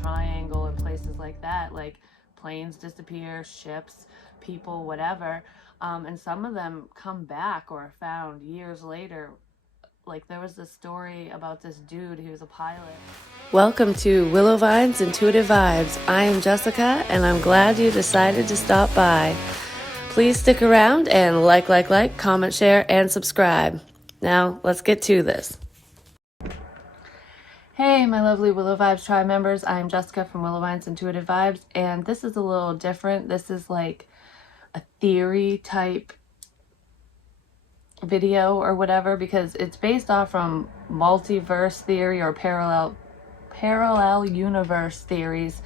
Triangle and places like that. Like planes disappear, ships, people, whatever. And some of them come back or are found years later. Like there was this story about this dude who was a pilot. Welcome to Willow Vine's Intuitive Vibes. I am Jessica, and I'm glad you decided to stop by. Please stick around and like, comment, share, and subscribe. Now, let's get to this. Hey, my lovely Willow Vibes tribe members. I'm Jessica from Willow Vine's Intuitive Vibes, and this is a little different. This is like a theory type video or whatever, because it's based off from multiverse theory or parallel universe theories,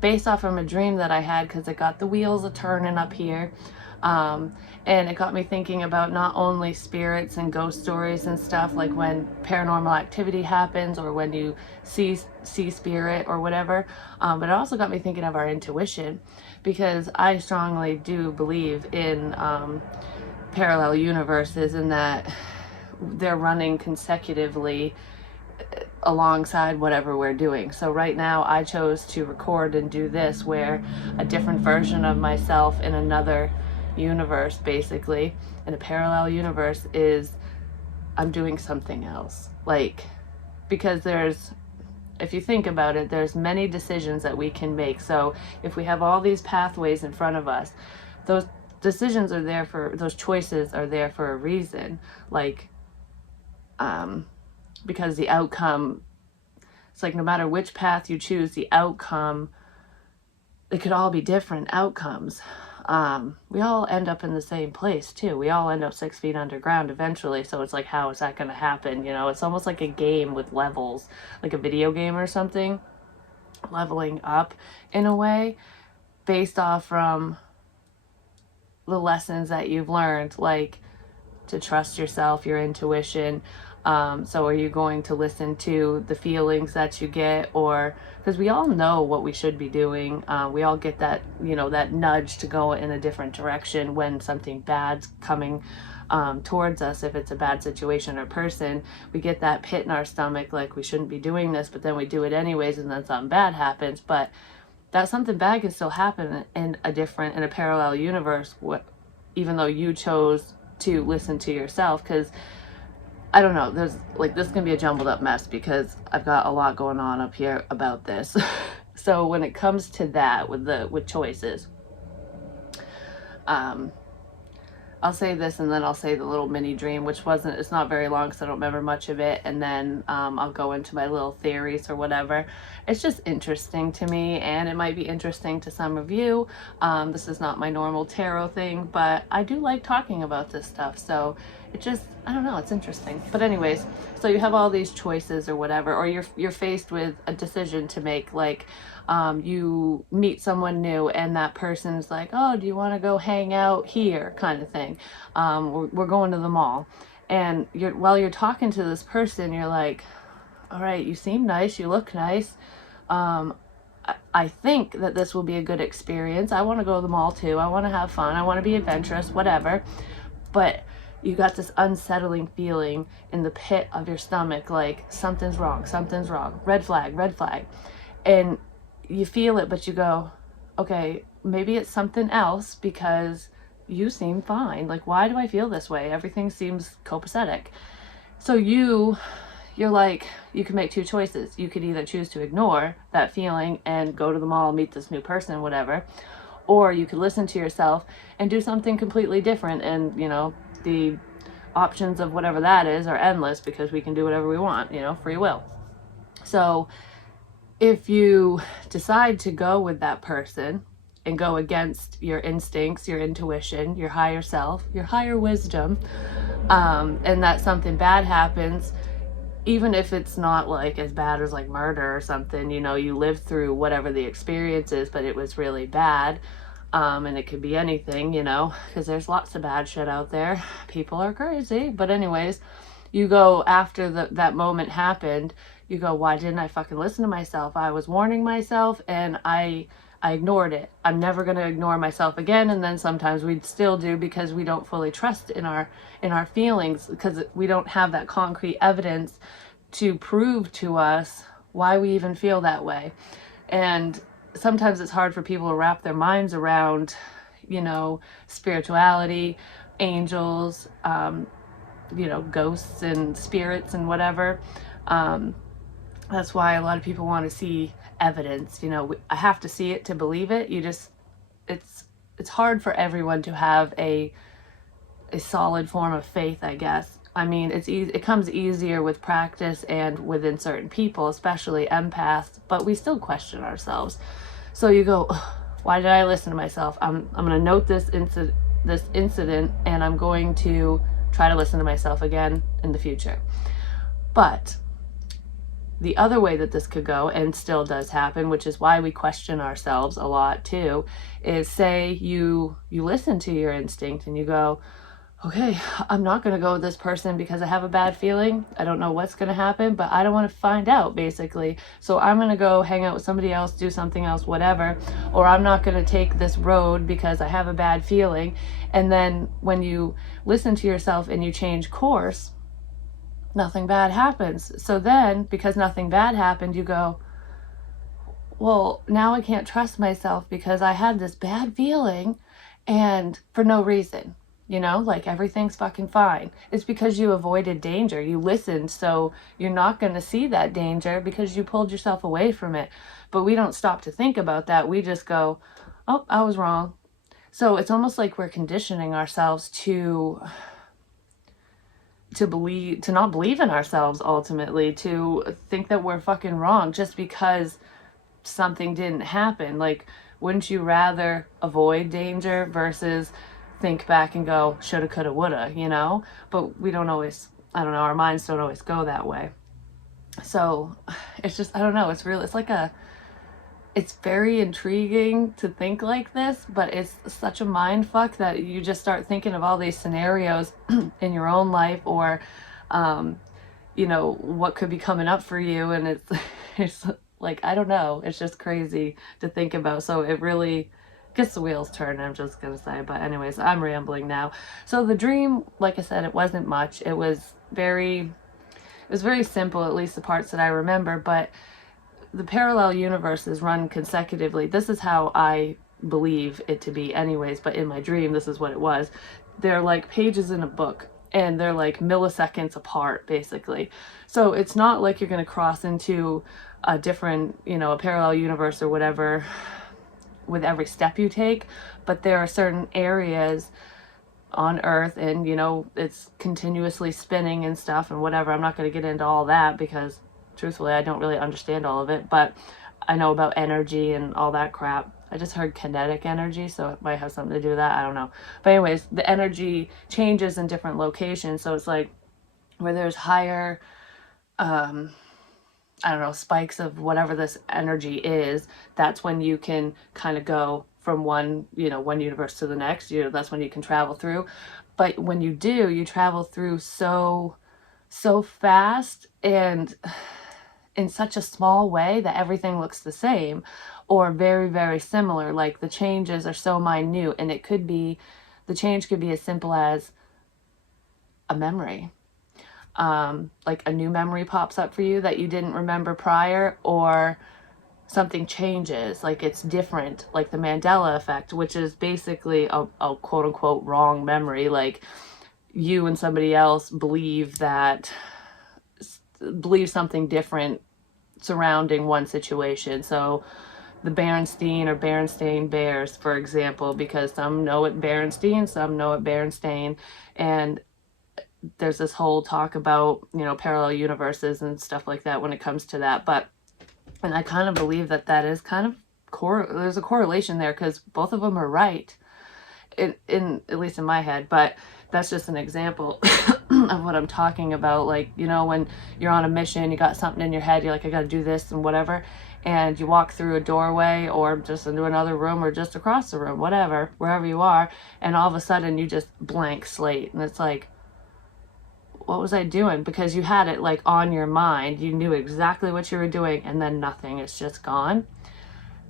based off from a dream that I had, because it got the wheels a turning up here. And it got me thinking about not only spirits and ghost stories and stuff, like when paranormal activity happens or when you see spirit or whatever, but it also got me thinking of our intuition, because I strongly do believe in parallel universes, and that they're running consecutively alongside whatever we're doing. So right now I chose to record and do this, where a different version of myself in another universe, basically in a parallel universe, is I'm doing something else. Like, because if you think about it, there's many decisions that we can make. So if we have all these pathways in front of us, those decisions are there for, those choices are there for a reason. Like, because the outcome, it's like no matter which path you choose, the outcome, it could all be different outcomes. We all end up in the same place too. We all end up 6 feet underground eventually. So it's like, how is that going to happen? You know, it's almost like a game with levels, like a video game or something, leveling up in a way, based off from the lessons that you've learned, like to trust yourself, your intuition. So are you going to listen to the feelings that you get, or because we all know what we should be doing, we all get that, you know, that nudge to go in a different direction when something bad's coming towards us. If it's a bad situation or person, we get that pit in our stomach, like we shouldn't be doing this, but then we do it anyways, and then something bad happens. But that something bad can still happen in a parallel universe, even though you chose to listen to yourself. Because I don't know, there's like, this can be a jumbled up mess, because I've got a lot going on up here about this. So when it comes to that, with choices, I'll say this, and then I'll say the little mini dream, which it's not very long, because I don't remember much of it, and then I'll go into my little theories or whatever. It's just interesting to me, and it might be interesting to some of you. This is not my normal tarot thing, but I do like talking about this stuff, so it just, I don't know, it's interesting. But anyways, so you have all these choices or whatever, or you're faced with a decision to make, like, you meet someone new, and that person's like, oh, do you want to go hang out here, kind of thing. We're going to the mall, and while you're talking to this person, you're like, all right, you seem nice, you look nice, I think that this will be a good experience. I want to go to the mall too. I want to have fun. I want to be adventurous, whatever. But you got this unsettling feeling in the pit of your stomach, like something's wrong, red flag, red flag. And you feel it, but you go, okay, maybe it's something else, because you seem fine. Like, why do I feel this way? Everything seems copacetic. So you're like, you can make two choices. You could either choose to ignore that feeling and go to the mall, meet this new person, whatever, or you could listen to yourself and do something completely different. And, you know, the options of whatever that is are endless, because we can do whatever we want, you know, free will. So if you decide to go with that person and go against your instincts, your intuition, your higher self, your higher wisdom, and that something bad happens, even if it's not like as bad as like murder or something, you know, you lived through whatever the experience is, but it was really bad. And it could be anything, you know, because there's lots of bad shit out there. People are crazy. But anyways, you go after that moment happened, you go, why didn't I fucking listen to myself? I was warning myself, and I ignored it. I'm never going to ignore myself again. And then sometimes we still do, because we don't fully trust in our feelings, because we don't have that concrete evidence to prove to us why we even feel that way. And sometimes it's hard for people to wrap their minds around, you know, spirituality, angels, you know, ghosts and spirits and whatever. Um, that's why a lot of people want to see evidence. You know, I have to see it to believe it. It's it's hard for everyone to have a solid form of faith, I guess. I mean, it comes easier with practice and within certain people, especially empaths, but we still question ourselves. So you go, why did I listen to myself? I'm going to note this incident, and I'm going to try to listen to myself again in the future. But the other way that this could go, and still does happen, which is why we question ourselves a lot too, is say you listen to your instinct and you go, okay, I'm not going to go with this person because I have a bad feeling. I don't know what's going to happen, but I don't want to find out, basically. So I'm going to go hang out with somebody else, do something else, whatever. Or I'm not going to take this road because I have a bad feeling. And then when you listen to yourself and you change course, nothing bad happens. So then, because nothing bad happened, you go, well, now I can't trust myself because I had this bad feeling and for no reason. You know, like everything's fucking fine. It's because you avoided danger. You listened, so you're not going to see that danger because you pulled yourself away from it. But we don't stop to think about that. We just go, oh, I was wrong. So it's almost like we're conditioning ourselves to believe, to not believe in ourselves ultimately, to think that we're fucking wrong just because something didn't happen. Like, wouldn't you rather avoid danger versus think back and go, shoulda, coulda, woulda, you know? But we don't always, I don't know, our minds don't always go that way. So it's just, I don't know, it's real, it's like it's very intriguing to think like this, but it's such a mind fuck that you just start thinking of all these scenarios in your own life, or you know, what could be coming up for you, and it's like, I don't know, it's just crazy to think about. So it really gets the wheels turning, I'm just gonna say. But anyways, I'm rambling now. So the dream, like I said, it wasn't much. It was very simple, at least the parts that I remember. But the parallel universes run consecutively. This is how I believe it to be anyways, but in my dream, this is what it was. They're like pages in a book, and they're like milliseconds apart, basically. So it's not like you're going to cross into a different, you know, a parallel universe or whatever with every step you take, but there are certain areas on Earth, and, you know, it's continuously spinning and stuff and whatever. I'm not going to get into all that because truthfully, I don't really understand all of it, but I know about energy and all that crap. I just heard kinetic energy, so it might have something to do with that. I don't know. But anyways, the energy changes in different locations. So it's like where there's higher, I don't know, spikes of whatever this energy is, that's when you can kind of go from one, you know, one universe to the next. You know, that's when you can travel through. But when you do, you travel through so fast and in such a small way that everything looks the same or very, very similar. Like the changes are so minute, and the change could be as simple as a memory. Like a new memory pops up for you that you didn't remember prior, or something changes, like it's different, like the Mandela effect, which is basically a quote unquote wrong memory. Like you and somebody else believe something different surrounding one situation. So the Berenstain or Berenstain Bears, for example, because some know it Berenstain, some know it Berenstain, and there's this whole talk about, you know, parallel universes and stuff like that when it comes to that. But, and I kind of believe that is kind of there's a correlation there, because both of them are right in at least in my head. But that's just an example of what I'm talking about. Like, you know, when you're on a mission, you got something in your head, you're like, I got to do this and whatever, and you walk through a doorway or just into another room or just across the room, whatever, wherever you are, and all of a sudden you just blank slate, and it's like, what was I doing? Because you had it like on your mind, you knew exactly what you were doing, and then nothing, it's just gone.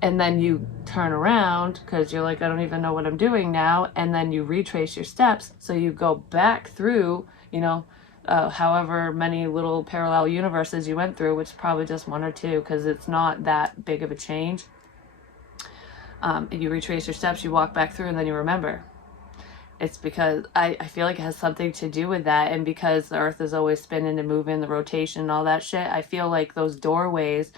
And then you turn around because you're like, I don't even know what I'm doing now. And then you retrace your steps. So you go back through, you know, however many little parallel universes you went through, which is probably just one or two, because it's not that big of a change. You retrace your steps, you walk back through, and then you remember. It's because I feel like it has something to do with that. And because the earth is always spinning and moving, the rotation and all that shit, I feel like those doorways,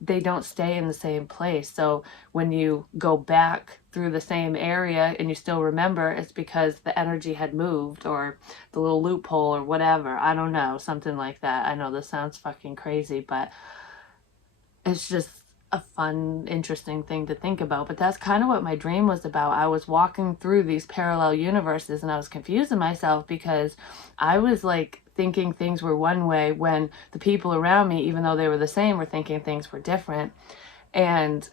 they don't stay in the same place. So when you go back through the same area and you still remember, it's because the energy had moved, or the little loophole or whatever. I don't know, something like that. I know this sounds fucking crazy, but it's just a fun, interesting thing to think about. But that's kind of what my dream was about. I was walking through these parallel universes and I was confusing myself because I was like thinking things were one way when the people around me, even though they were the same, were thinking things were different. And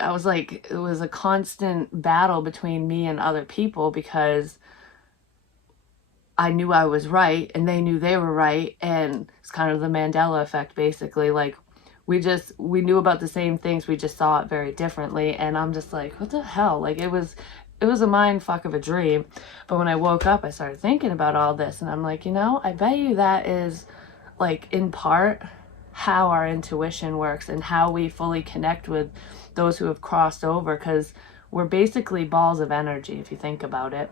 I was like, it was a constant battle between me and other people because I knew I was right and they knew they were right. And it's kind of the Mandela effect, basically. Like, we knew about the same things, we just saw it very differently. And I'm just like, what the hell? Like, it was a mind fuck of a dream. But when I woke up, I started thinking about all this, and I'm like, I bet you that is, like, in part how our intuition works and how we fully connect with those who have crossed over, because we're basically balls of energy if you think about it.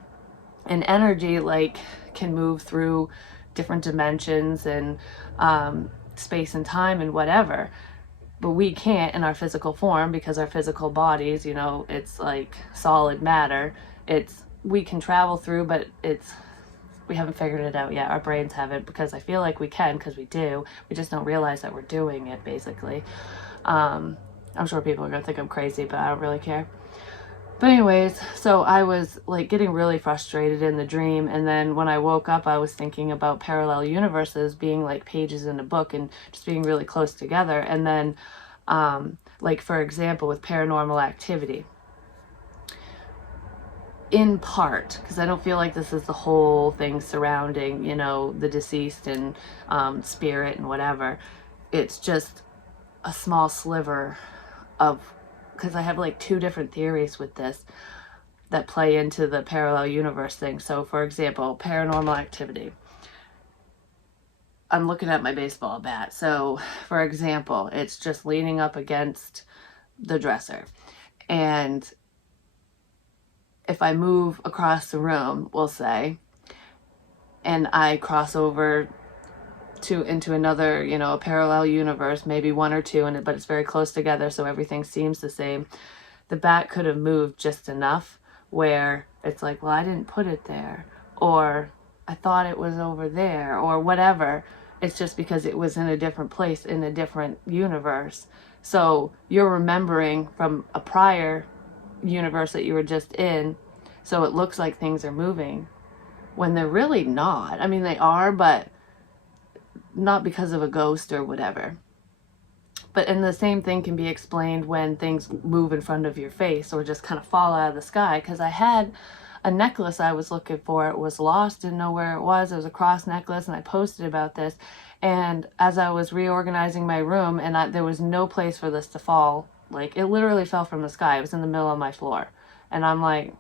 And energy, like, can move through different dimensions and space and time and whatever, but we can't in our physical form, because our physical bodies, it's like solid matter. We can travel through, but we haven't figured it out yet. Our brains haven't, because I feel like we can, because we do. We just don't realize that we're doing it, basically. I'm sure people are gonna think I'm crazy, but I don't really care. But anyways, so I was like getting really frustrated in the dream, and then when I woke up, I was thinking about parallel universes being like pages in a book and just being really close together. And then, like, for example, with paranormal activity, in part, because I don't feel like this is the whole thing surrounding, the deceased and spirit and whatever. It's just a small sliver of, because I have like two different theories with this that play into the parallel universe thing. So, for example, paranormal activity. I'm looking at my baseball bat. So, for example, it's just leaning up against the dresser. And if I move across the room, we'll say, and I cross over into another, a parallel universe, maybe one or two, but it's very close together, so everything seems the same. The bat could have moved just enough where it's like, well, I didn't put it there, or I thought it was over there, or whatever. It's just because it was in a different place, in a different universe. So you're remembering from a prior universe that you were just in, so it looks like things are moving when they're really not. I mean, they are, but not because of a ghost or whatever. And the same thing can be explained when things move in front of your face or just kind of fall out of the sky. Because I had a necklace I was looking for. It was lost, didn't know where it was. It was a cross necklace, and I posted about this. And as I was reorganizing my room, and there was no place for this to fall. Like, it literally fell from the sky. It was in the middle of my floor. And I'm like,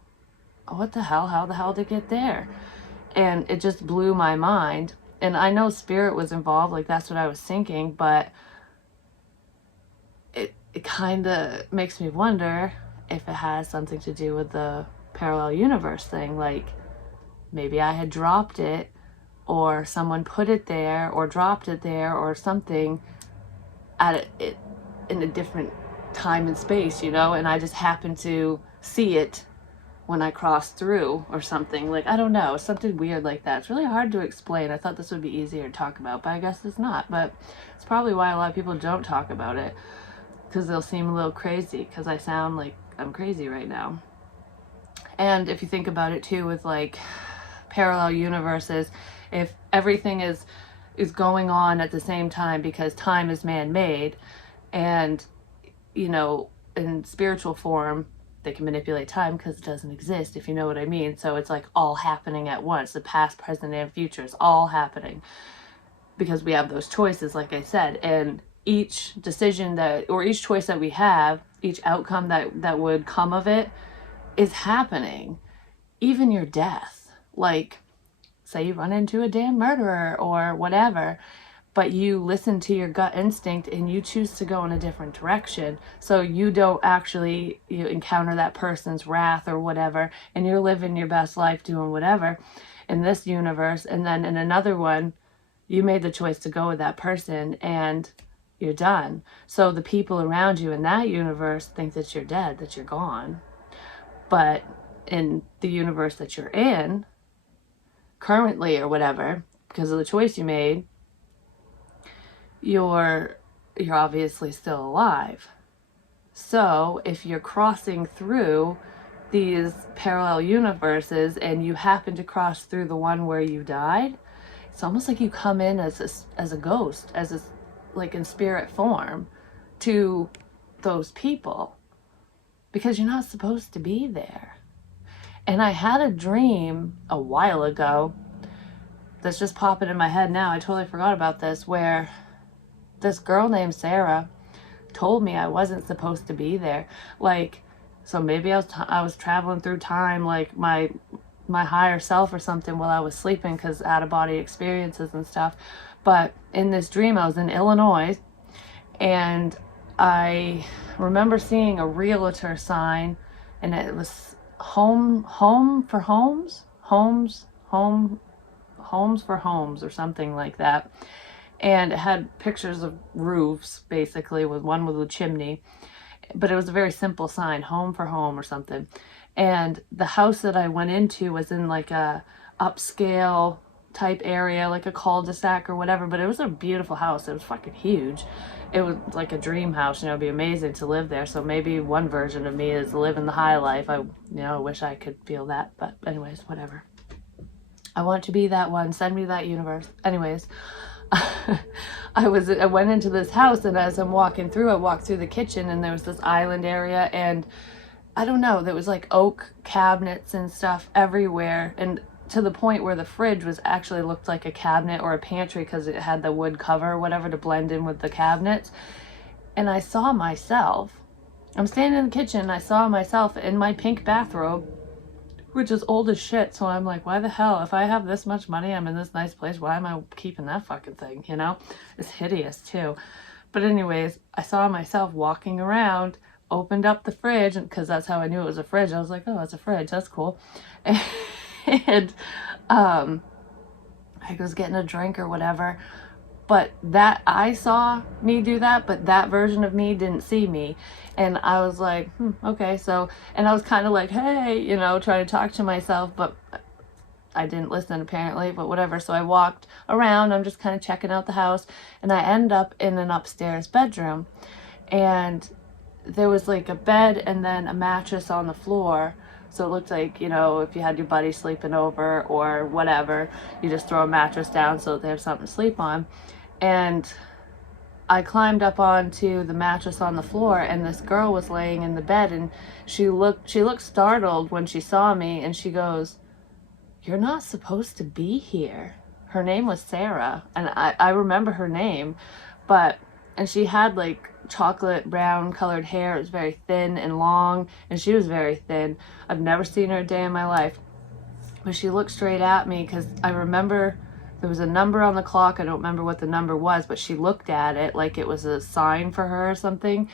what the hell? How the hell did it get there? And it just blew my mind. And I know spirit was involved. Like, that's what I was thinking. But it kind of makes me wonder if it has something to do with the parallel universe thing. Like, maybe I had dropped it, or someone put it there, or dropped it there, or something at it in a different time and space, and I just happened to see it when I crossed through or something. Like, I don't know, something weird like that. It's really hard to explain. I thought this would be easier to talk about, but I guess it's not. But it's probably why a lot of people don't talk about it, because they'll seem a little crazy, because I sound like I'm crazy right now. And if you think about it too, with like parallel universes, if everything is going on at the same time, because time is man-made, and in spiritual form they can manipulate time because it doesn't exist, if you know what I mean. So it's like all happening at once. The past, present, and future is all happening because we have those choices, like I said. And each decision each choice that we have, each outcome that would come of it is happening. Even your death. Like, say you run into a damn murderer or whatever, but you listen to your gut instinct and you choose to go in a different direction. So you don't actually, you encounter that person's wrath or whatever, and you're living your best life doing whatever in this universe. And then in another one, you made the choice to go with that person and you're done. So the people around you in that universe think that you're dead, that you're gone. But in the universe that you're in currently or whatever, because of the choice you made, you're obviously still alive. So if you're crossing through these parallel universes and you happen to cross through the one where you died, it's almost like you come in as a ghost, like in spirit form to those people, because you're not supposed to be there. And I had a dream a while ago that's just popping in my head now. I totally forgot about this, where this girl named Sarah told me I wasn't supposed to be there. Like, so maybe I was traveling through time, like my higher self or something, while I was sleeping, because out of body experiences and stuff. But in this dream, I was in Illinois, and I remember seeing a realtor sign, and it was home for homes, homes for homes, or something like that. And it had pictures of roofs, basically, with one with a chimney. But it was a very simple sign, home for home or something. And the house that I went into was in like a upscale type area, like a cul-de-sac or whatever. But it was a beautiful house. It was fucking huge. It was like a dream house. It'd be amazing to live there. So maybe one version of me is living the high life. I wish I could feel that. But anyways, whatever. I want to be that one. Send me that universe. Anyways. I went into this house, and as I'm walking through, I walked through the kitchen, and there was this island area, and I don't know, there was like oak cabinets and stuff everywhere, and to the point where the fridge was actually looked like a cabinet or a pantry, because it had the wood cover or whatever to blend in with the cabinets. And I saw myself, I'm standing in the kitchen, and I saw myself in my pink bathrobe, which is old as shit. So I'm like, why the hell? If I have this much money, I'm in this nice place, why am I keeping that fucking thing, It's hideous too. But anyways, I saw myself walking around, opened up the fridge, because that's how I knew it was a fridge. I was like, oh, it's a fridge, that's cool. And I was getting a drink or whatever. But that, I saw me do that, but that version of me didn't see me. And I was like, okay, so, and I was kind of like, hey, trying to talk to myself, but I didn't listen apparently, but whatever. So I walked around, I'm just kind of checking out the house, and I end up in an upstairs bedroom. And there was like a bed and then a mattress on the floor. So it looked like, if you had your buddy sleeping over or whatever, you just throw a mattress down so that they have something to sleep on. And I climbed up onto the mattress on the floor, and this girl was laying in the bed, and she looked startled when she saw me, and she goes, "You're not supposed to be here." Her name was Sarah, and I remember her name, and she had like chocolate brown colored hair. It was very thin and long, and she was very thin. I've never seen her a day in my life. But she looked straight at me, because I remember there was a number on the clock. I don't remember what the number was, but she looked at it like it was a sign for her or something.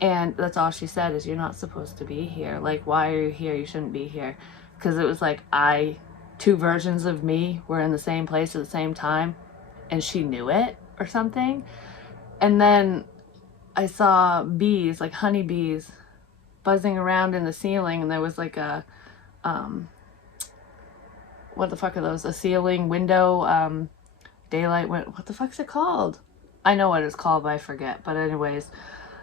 And that's all she said is, "You're not supposed to be here. Like, why are you here? You shouldn't be here." Because it was like two versions of me were in the same place at the same time, and she knew it or something. And then I saw bees, like honeybees, buzzing around in the ceiling, and there was like a what the fuck are those? A ceiling window, daylight window. What the fuck's it called? I know what it's called, but I forget. But anyways,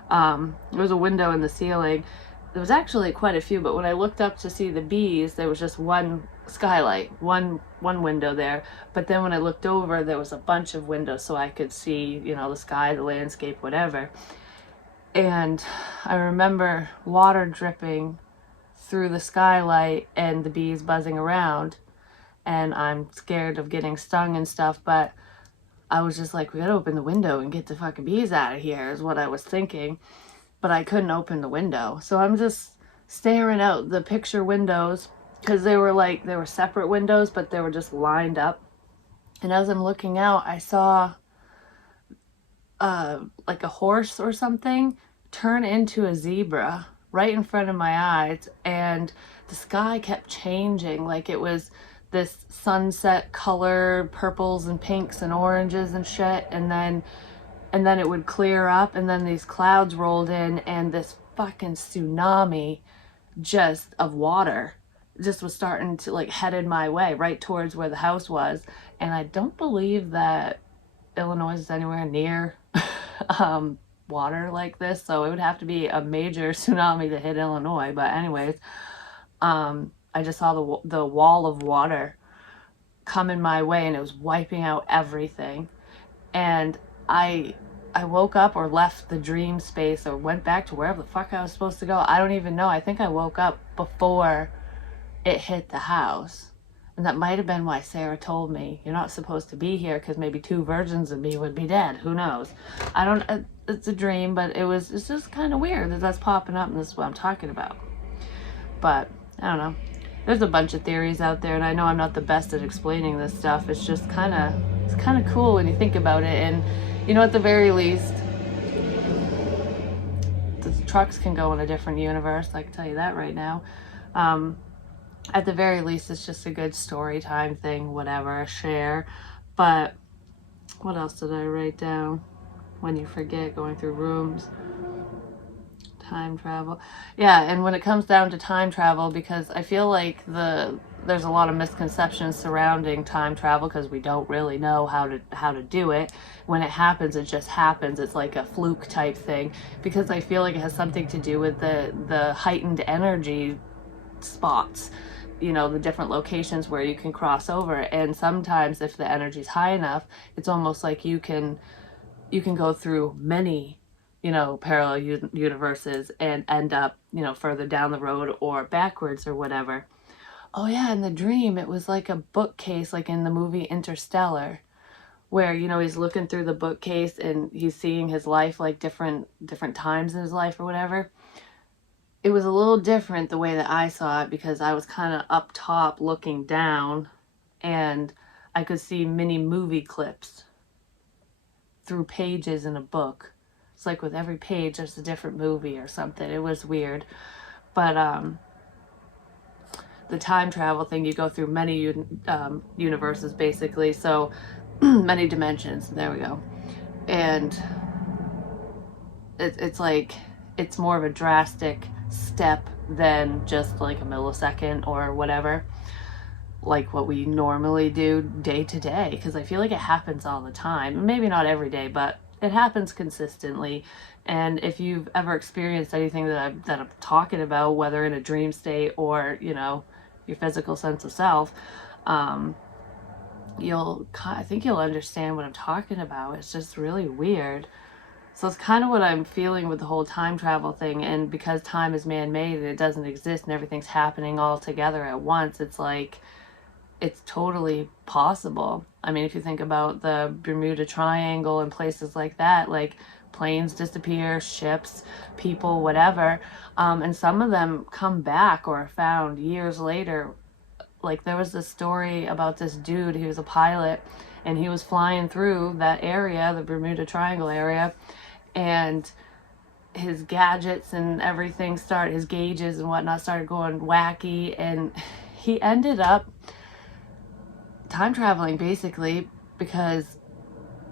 there was a window in the ceiling. There was actually quite a few, but when I looked up to see the bees, there was just one skylight, one window there. But then when I looked over, there was a bunch of windows, so I could see, the sky, the landscape, whatever. And I remember water dripping through the skylight and the bees buzzing around. And I'm scared of getting stung and stuff, but I was just like, we gotta open the window and get the fucking bees out of here, is what I was thinking. But I couldn't open the window. So I'm just staring out the picture windows, because they were separate windows, but they were just lined up. And as I'm looking out, I saw like a horse or something turn into a zebra right in front of my eyes, and the sky kept changing. Like it was this sunset color, purples and pinks and oranges and shit, and then it would clear up, and then these clouds rolled in, and this fucking tsunami just of water just was starting to like headed my way right towards where the house was. And I don't believe that Illinois is anywhere near water like this, so it would have to be a major tsunami to hit Illinois. But anyways, I just saw the wall of water coming my way, and it was wiping out everything. And I woke up or left the dream space or went back to wherever the fuck I was supposed to go. I don't even know. I think I woke up before it hit the house. And that might have been why Sarah told me, you're not supposed to be here because maybe 2 versions of me would be dead. Who knows? I don't, it's a dream, but it's just kind of weird that that's popping up, and this is what I'm talking about. But I don't know. There's a bunch of theories out there, and I know I'm not the best at explaining this stuff. It's just kind of cool when you think about it. And you know, at the very least, the trucks can go in a different universe. I can tell you that right now. At the very least, it's just a good story time thing, whatever, share. But what else did I write down? When you forget, going through rooms. Time travel. Yeah, and when it comes down to time travel, because I feel like there's a lot of misconceptions surrounding time travel, because we don't really know how to do it. When it happens, it just happens. It's like a fluke type thing, because I feel like it has something to do with the heightened energy spots, you know, the different locations where you can cross over. And sometimes if the energy's high enough, it's almost like you can go through many, you know, parallel universes and end up, you know, further down the road or backwards or whatever. Oh yeah, in the dream, it was like a bookcase, like in the movie Interstellar, where, you know, he's looking through the bookcase and he's seeing his life, like different times in his life or whatever. It was a little different the way that I saw it, because I was kind of up top looking down, and I could see mini movie clips through pages in a book. It's like with every page there's a different movie or something. It was weird. But the time travel thing, you go through many universes basically, so many dimensions, there we go. And it's like, it's more of a drastic step than just like a millisecond or whatever, like what we normally do day to day, because I feel like it happens all the time. Maybe not every day, but it happens consistently. And if you've ever experienced anything that I'm talking about, whether in a dream state or, you know, your physical sense of self, I think you'll understand what I'm talking about. It's just really weird. So it's kind of what I'm feeling with the whole time travel thing. And because time is man-made and it doesn't exist and everything's happening all together at once, it's like, it's totally possible. I mean, if you think about the Bermuda Triangle and places like that, like planes disappear, ships, people, whatever, and some of them come back or are found years later. Like there was this story about this dude, he was a pilot, and he was flying through that area, the Bermuda Triangle area, and his gadgets and everything his gauges and whatnot started going wacky, and he ended up time traveling basically, because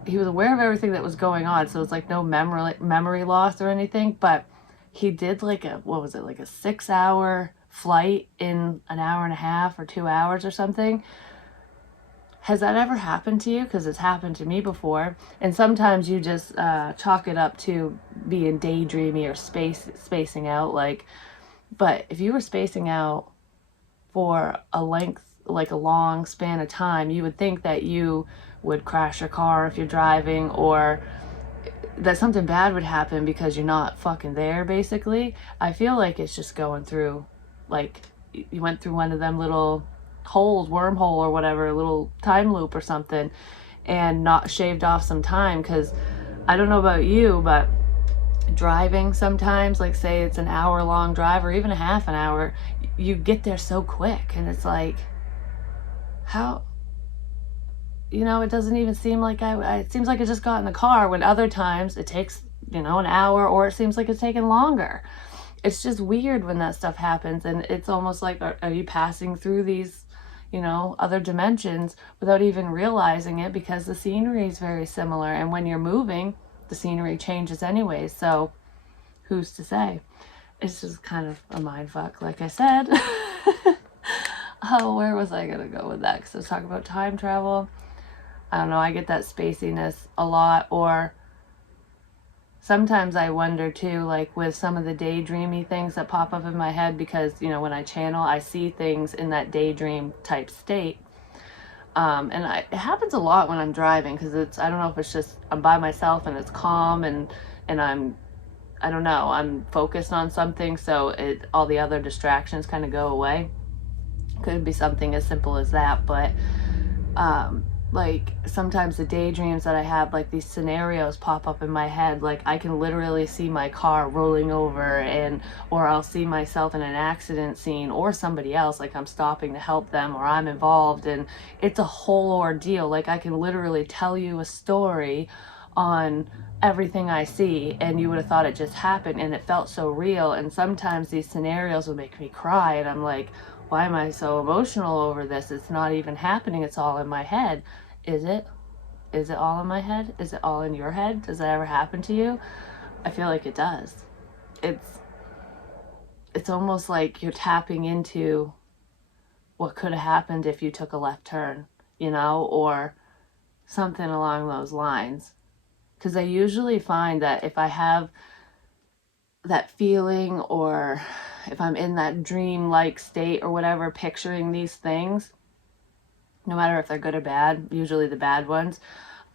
he was aware of everything that was going on, so it's like no memory loss or anything. But he did like a 6-hour flight in an hour and a half or 2 hours or something. Has that ever happened to you? Because it's happened to me before. And sometimes you just chalk it up to being daydreamy or spacing out. But if you were spacing out for a long span of time, you would think that you would crash your car if you're driving, or that something bad would happen because you're not fucking there, basically. I feel like it's just going through, like, you went through one of them little holes, wormhole or whatever, a little time loop or something, and not shaved off some time. Because I don't know about you, but driving sometimes, like say it's an hour long drive or even a half an hour, you get there so quick and it's like, how, it doesn't even seem like it seems like I just got in the car, when other times it takes, an hour, or it seems like it's taking longer. It's just weird when that stuff happens, and it's almost like, are you passing through these, other dimensions without even realizing it, because the scenery is very similar, and when you're moving, the scenery changes anyway, so who's to say? It's just kind of a mind fuck, like I said. Oh, where was I gonna go with that? Because I was talking about time travel. I don't know, I get that spaciness a lot, or sometimes I wonder too, like with some of the daydreamy things that pop up in my head, because, when I channel, I see things in that daydream type state. It happens a lot when I'm driving, because I don't know if it's just I'm by myself and it's calm, and I don't know, I'm focused on something, so all the other distractions kind of go away. Could be something as simple as that, but like sometimes the daydreams that I have, like these scenarios pop up in my head, like I can literally see my car rolling over, or I'll see myself in an accident scene, or somebody else, like I'm stopping to help them, or I'm involved, and it's a whole ordeal. Like I can literally tell you a story on everything I see, and you would have thought it just happened, and it felt so real. And sometimes these scenarios will make me cry, and I'm like, why am I so emotional over this? It's not even happening, it's all in my head. Is it? Is it all in my head? Is it all in your head? Does that ever happen to you? I feel like it does. It's almost like you're tapping into what could have happened if you took a left turn, or something along those lines. Because I usually find that if I have that feeling, or if I'm in that dream-like state or whatever, picturing these things, no matter if they're good or bad, usually the bad ones,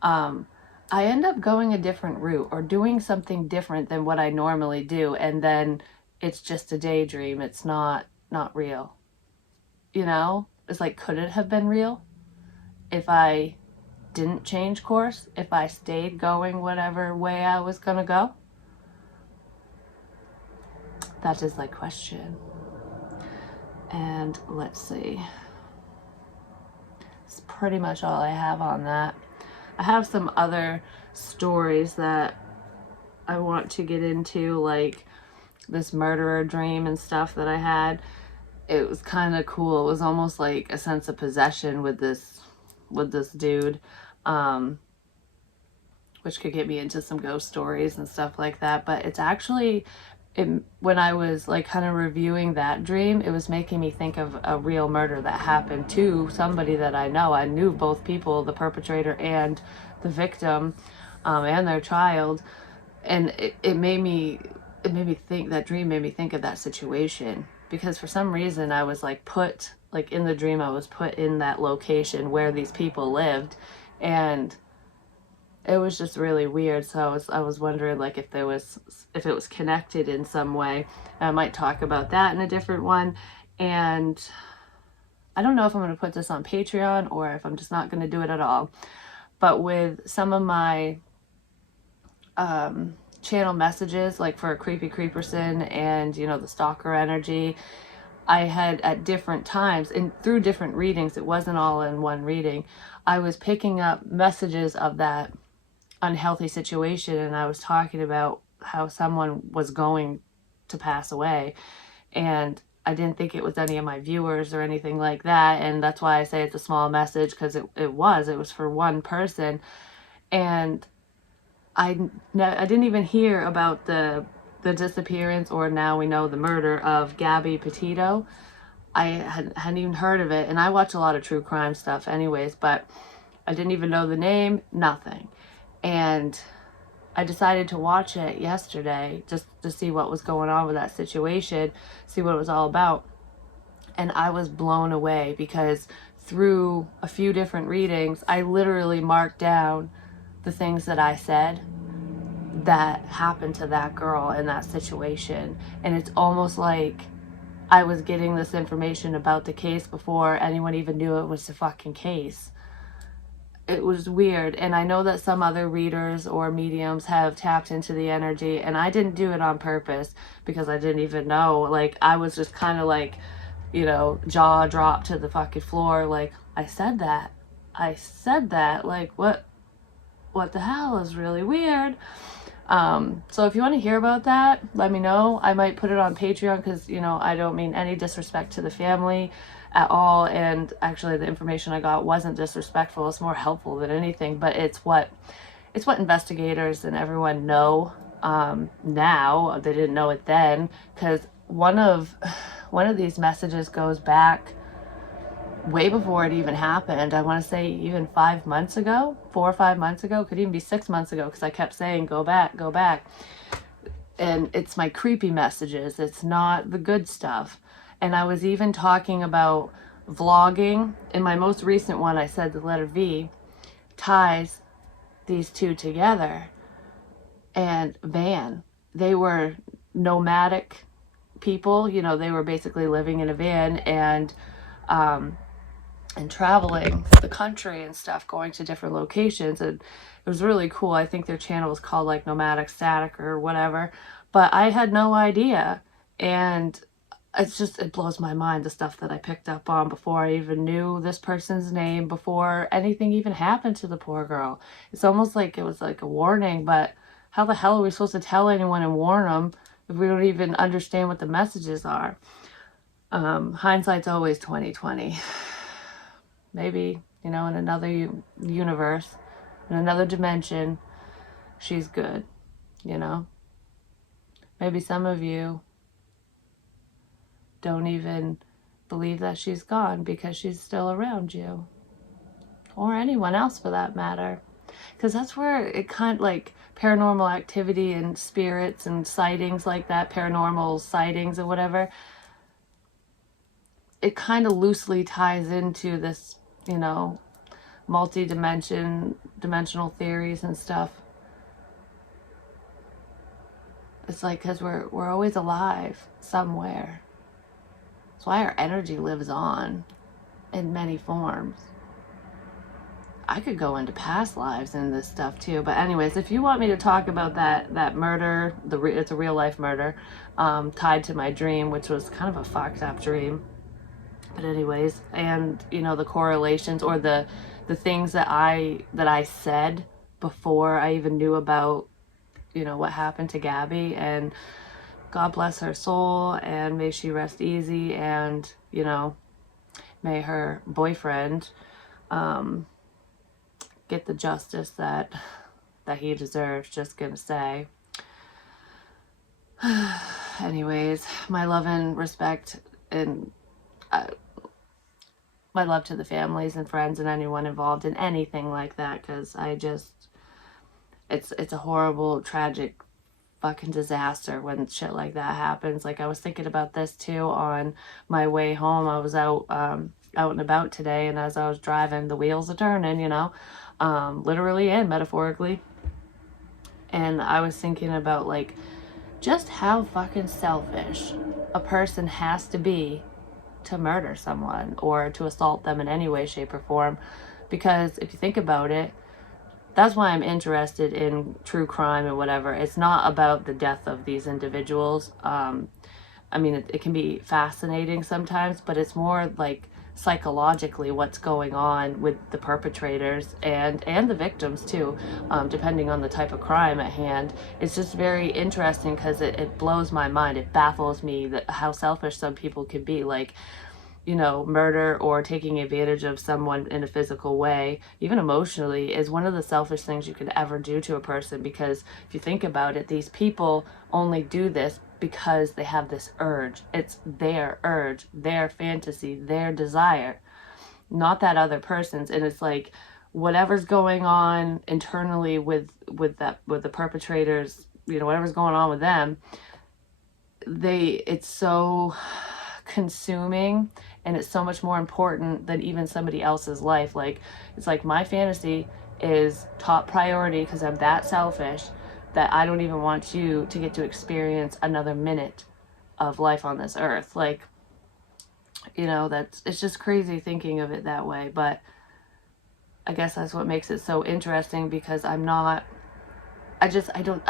I end up going a different route or doing something different than what I normally do, and then it's just a daydream. It's not real. It's like, could it have been real if I didn't change course, if I stayed going whatever way I was gonna go? That is the question. And let's see. It's pretty much all I have on that. I have some other stories that I want to get into, like this murderer dream and stuff that I had. It was kind of cool. It was almost like a sense of possession with this dude, which could get me into some ghost stories and stuff like that. But it's actually, when I was like kind of reviewing that dream, it was making me think of a real murder that happened to somebody that I know. I knew both people, the perpetrator and the victim, and their child, and it made me think, that dream made me think of that situation, because for some reason I was like put, like in the dream I was put in that location where these people lived, and it was just really weird. So I was wondering, like, if it was connected in some way. I might talk about that in a different one. And I don't know if I'm going to put this on Patreon or if I'm just not going to do it at all. But with some of my channel messages, like for Creepy Creeperson and, the stalker energy, I had at different times and through different readings, it wasn't all in one reading, I was picking up messages of that unhealthy situation, and I was talking about how someone was going to pass away, and I didn't think it was any of my viewers or anything like that, and that's why I say it's a small message, because it was for one person. And I didn't even hear about the disappearance, or now we know the murder of Gabby Petito. I hadn't even heard of it, and I watch a lot of true crime stuff anyways, but I didn't even know the name, nothing. And I decided to watch it yesterday just to see what was going on with that situation, see what it was all about. And I was blown away, because through a few different readings, I literally marked down the things that I said that happened to that girl in that situation. And it's almost like I was getting this information about the case before anyone even knew it was the fucking case. it was weird. And I know that some other readers or mediums have tapped into the energy, and I didn't do it on purpose because I didn't even know. Like, I was just kind of like, you know, jaw dropped to the fucking floor. Like, I said that. I said that. Like, what the hell is really weird. So if you want to hear about that, let me know. I might put it on Patreon because, you know, I don't mean any disrespect to the family at all. And actually the information I got wasn't disrespectful. It's more helpful than anything, but it's what investigators and everyone know now. They didn't know it then, because one of these messages goes back way before it even happened. I want to say even 5 months ago, 4 or 5 months ago, could even be 6 months ago, because I kept saying, go back, go back. And it's my creepy messages. It's not the good stuff. And I was even talking about vlogging. In my most recent one, I said the letter V ties these two together. And van, they were nomadic people. You know, they were basically living in a van and traveling the country and stuff, going to different locations. And it was really cool. I think their channel was called like Nomadic Static or whatever, but I had no idea. And it blows my mind, the stuff that I picked up on before I even knew this person's name, before anything even happened to the poor girl. It's almost like it was like a warning, but how the hell are we supposed to tell anyone and warn them if we don't even understand what the messages are? Hindsight's always 2020. Maybe, you know, in another universe, in another dimension, she's good, you know? Maybe some of you don't even believe that she's gone because she's still around you. Or anyone else for that matter. Because that's where it kind of like paranormal activity and spirits and sightings like that, paranormal sightings or whatever, it kind of loosely ties into this, you know, dimensional theories and stuff. It's like, because we're always alive somewhere. That's why our energy lives on in many forms. I could go into past lives and this stuff too. But anyways, if you want me to talk about that murder, it's a real life murder, tied to my dream, which was kind of a fucked up dream. But anyways, and you know, the correlations or the things that I said before I even knew about, you know, what happened to Gabby, and God bless her soul and may she rest easy, and you know, may her boyfriend get the justice that he deserves. Just gonna say. Anyways, my love and respect and my love to the families and friends and anyone involved in anything like that, because I just, it's a horrible, tragic fucking disaster when shit like that happens. Like, I was thinking about this too on my way home. I was out and about today, and as I was driving, the wheels are turning, you know, literally and metaphorically. And I was thinking about like just how fucking selfish a person has to be to murder someone or to assault them in any way, shape, or form. Because if you think about it, that's why I'm interested in true crime and whatever. It's not about the death of these individuals. I mean, it can be fascinating sometimes, but it's more like psychologically what's going on with the perpetrators and the victims too, depending on the type of crime at hand. It's just very interesting because it blows my mind. It baffles me that how selfish some people can be. Like, you know, murder or taking advantage of someone in a physical way, even emotionally, is one of the selfish things you could ever do to a person. Because if you think about it, these people only do this because they have this urge. It's their urge, their fantasy, their desire, not that other person's. And it's like whatever's going on internally with the perpetrators, you know, whatever's going on with them, it's so consuming, and it's so much more important than even somebody else's life. Like, it's like my fantasy is top priority because I'm that selfish that I don't even want you to get to experience another minute of life on this earth. Like, you know, it's just crazy thinking of it that way. But I guess that's what makes it so interesting, because I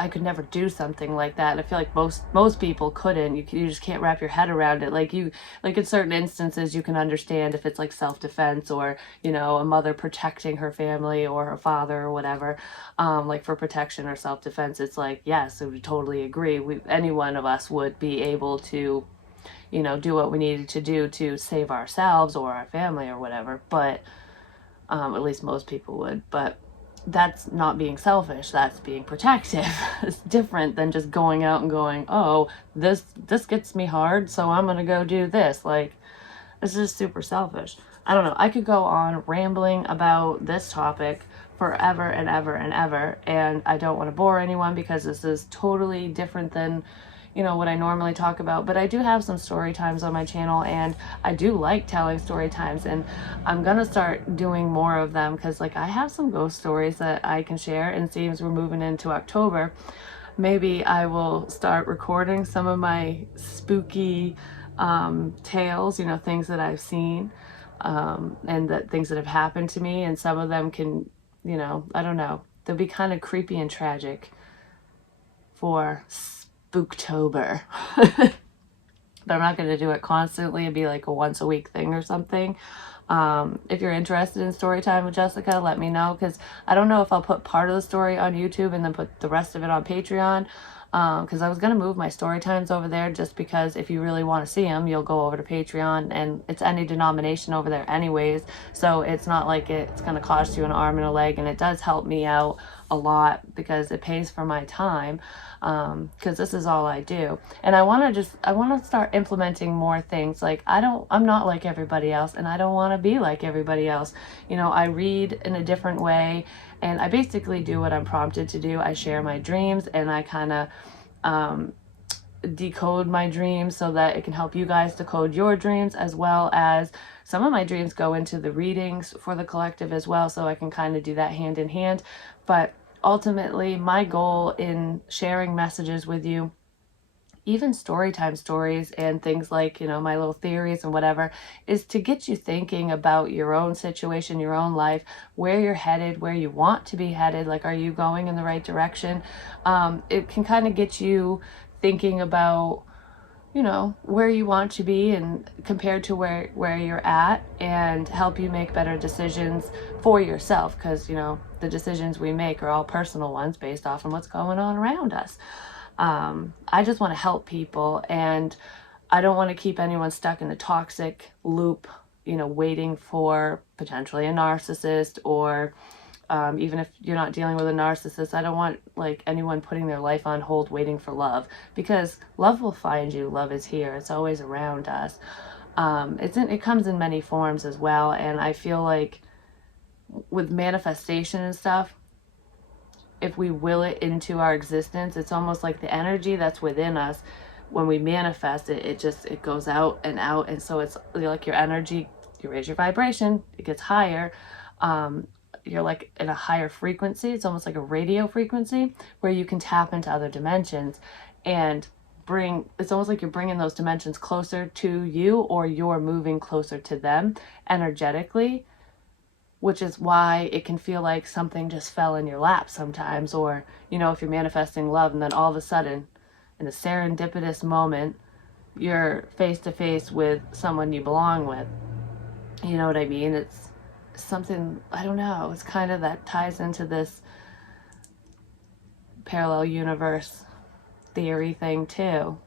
could never do something like that. And I feel like most people couldn't. You just can't wrap your head around it. Like in certain instances, you can understand if it's like self-defense, or, a mother protecting her family or her father or whatever, like for protection or self-defense. It's like, yes, I would totally agree. Any one of us would be able to, do what we needed to do to save ourselves or our family or whatever. But at least most people would. But that's not being selfish, that's being protective. It's different than just going out and going, oh, this gets me hard, so I'm gonna go do this. Like, it's just super selfish. I don't know, I could go on rambling about this topic forever and ever and ever, and I don't want to bore anyone, because this is totally different than what I normally talk about. But I do have some story times on my channel, and I do like telling story times, and I'm gonna start doing more of them, because like I have some ghost stories that I can share. And seems we're moving into October, maybe I will start recording some of my spooky tales, things that I've seen, and that things that have happened to me. And some of them can, I don't know, they'll be kind of creepy and tragic for Spooktober. But I'm not going to do it constantly. It'd be like a once a week thing or something. If you're interested in story time with Jessica, let me know, because I don't know if I'll put part of the story on YouTube and then put the rest of it on Patreon, because I was going to move my story times over there, just because if you really want to see them, you'll go over to Patreon, and it's any denomination over there anyways, so it's not like it's going to cost you an arm and a leg. And it does help me out a lot, because it pays for my time, because this is all I do. And I want to start implementing more things. Like, I'm not like everybody else, and I don't want to be like everybody else. I read in a different way, and I basically do what I'm prompted to do. I share my dreams, and I kind of decode my dreams so that it can help you guys decode your dreams, as well as some of my dreams go into the readings for the collective as well, so I can kind of do that hand in hand. But ultimately, my goal in sharing messages with you, even storytime stories and things like, my little theories and whatever, is to get you thinking about your own situation, your own life, where you're headed, where you want to be headed. Like, are you going in the right direction? It can kind of get you thinking about, where you want to be, and compared to where you're at, and help you make better decisions for yourself, because the decisions we make are all personal ones based off of what's going on around us. I just want to help people, and I don't want to keep anyone stuck in a toxic loop, waiting for potentially a narcissist, or even if you're not dealing with a narcissist, I don't want like anyone putting their life on hold waiting for love, because love will find you. Love is here. It's always around us. It comes in many forms as well. And I feel like with manifestation and stuff, if we will it into our existence, it's almost like the energy that's within us. When we manifest it, it goes out and out. And so it's like your energy, you raise your vibration, it gets higher. You're like in a higher frequency. It's almost like a radio frequency, where you can tap into other dimensions and it's almost like you're bringing those dimensions closer to you, or you're moving closer to them energetically, which is why it can feel like something just fell in your lap sometimes. Or, if you're manifesting love, and then all of a sudden, in a serendipitous moment, you're face to face with someone you belong with. You know what I mean? It's something, I don't know, it's kind of that ties into this parallel universe theory thing too,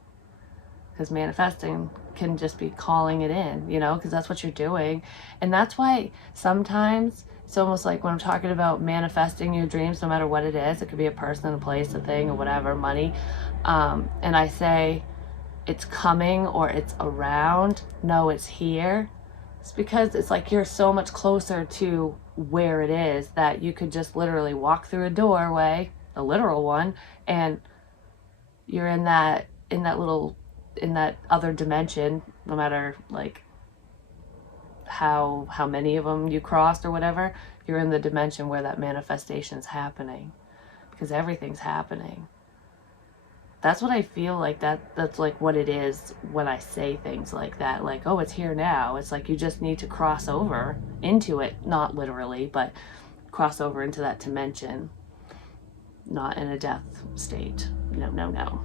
because manifesting can just be calling it in, because that's what you're doing. And that's why sometimes it's almost like when I'm talking about manifesting your dreams, no matter what it is, it could be a person, a place, a thing, or whatever, money, and I say it's coming or it's around, no, it's here. It's because it's like you're so much closer to where it is that you could just literally walk through a doorway, a literal one, and you're in that other dimension, no matter like how many of them you crossed or whatever. You're in the dimension where that manifestation's happening, because everything's happening. That's what I feel like. That's like what it is when I say things like that. Like, oh, it's here now. It's like you just need to cross over into it. Not literally, but cross over into that dimension, not in a death state. No, no, no.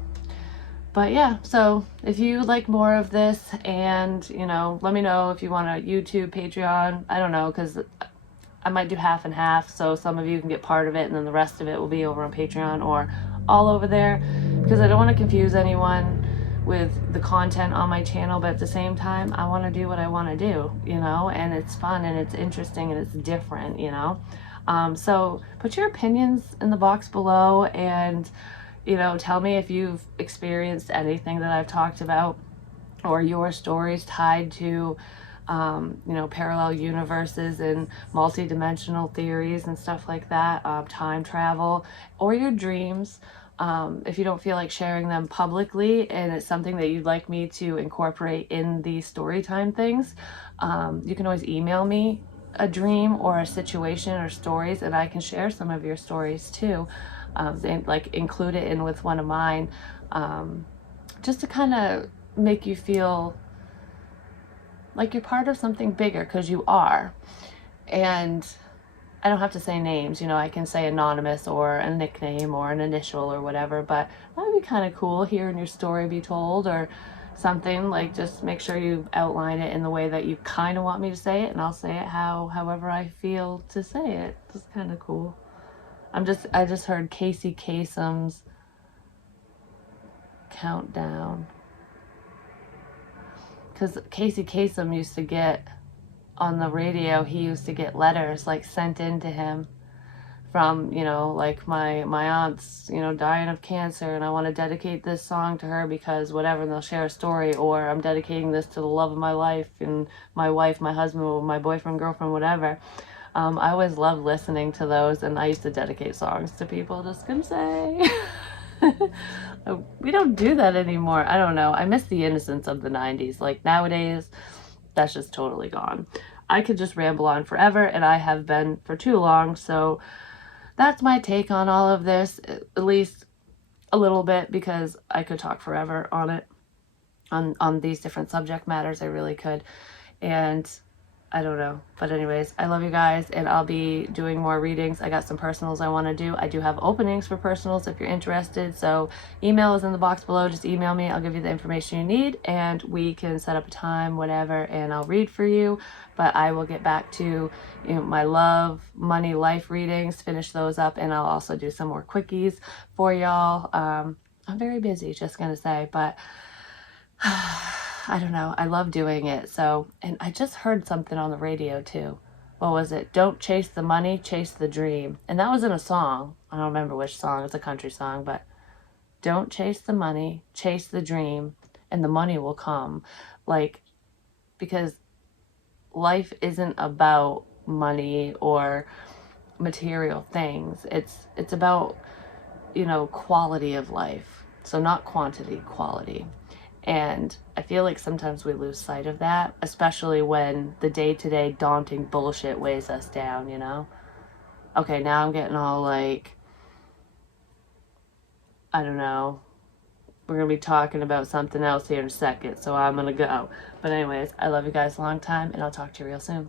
But yeah, so if you like more of this, and let me know if you want a YouTube, Patreon. I don't know, because I might do half and half, so some of you can get part of it and then the rest of it will be over on Patreon or all over there, because I don't want to confuse anyone with the content on my channel, but at the same time I want to do what I want to do, and it's fun and it's interesting and it's different. So put your opinions in the box below, and tell me if you've experienced anything that I've talked about, or your stories tied to parallel universes and multi-dimensional theories and stuff like that, time travel, or your dreams. If you don't feel like sharing them publicly and it's something that you'd like me to incorporate in these story time things, you can always email me a dream or a situation or stories, and I can share some of your stories too, and like include it in with one of mine, just to kind of make you feel like you're part of something bigger, because you are. And I don't have to say names, I can say anonymous or a nickname or an initial or whatever, but that would be kind of cool, hearing your story be told or something. Like, just make sure you outline it in the way that you kind of want me to say it, and I'll say it however I feel to say it. It's kind of cool. I just heard Casey Kasem's countdown, because Casey Kasem used to get on the radio, he used to get letters like sent in to him from, like my aunt's, dying of cancer, and I want to dedicate this song to her because whatever, and they'll share a story, or I'm dedicating this to the love of my life and my wife, my husband, or my boyfriend, girlfriend, whatever. I always loved listening to those, and I used to dedicate songs to people, just gonna say. We don't do that anymore. I don't know. I miss the innocence of the 90s. Like, nowadays, that's just totally gone. I could just ramble on forever, and I have been for too long, so that's my take on all of this, at least a little bit, because I could talk forever on it, on these different subject matters. I really could. And I don't know. But anyways, I love you guys, and I'll be doing more readings. I got some personals I want to do. I do have openings for personals if you're interested. So email is in the box below. Just email me. I'll give you the information you need, and we can set up a time, whatever, and I'll read for you. But I will get back to my love, money, life readings, finish those up, and I'll also do some more quickies for y'all. I'm very busy, just gonna say, but I don't know. I love doing it. So, and I just heard something on the radio too. What was it? Don't chase the money, chase the dream. And that was in a song. I don't remember which song. It's a country song, but don't chase the money, chase the dream, and the money will come. Like, because life isn't about money or material things. It's about, quality of life. So not quantity, quality. And I feel like sometimes we lose sight of that, especially when the day-to-day daunting bullshit weighs us down, Okay, now I'm getting all like, I don't know. We're going to be talking about something else here in a second, so I'm going to go. But anyways, I love you guys a long time, and I'll talk to you real soon.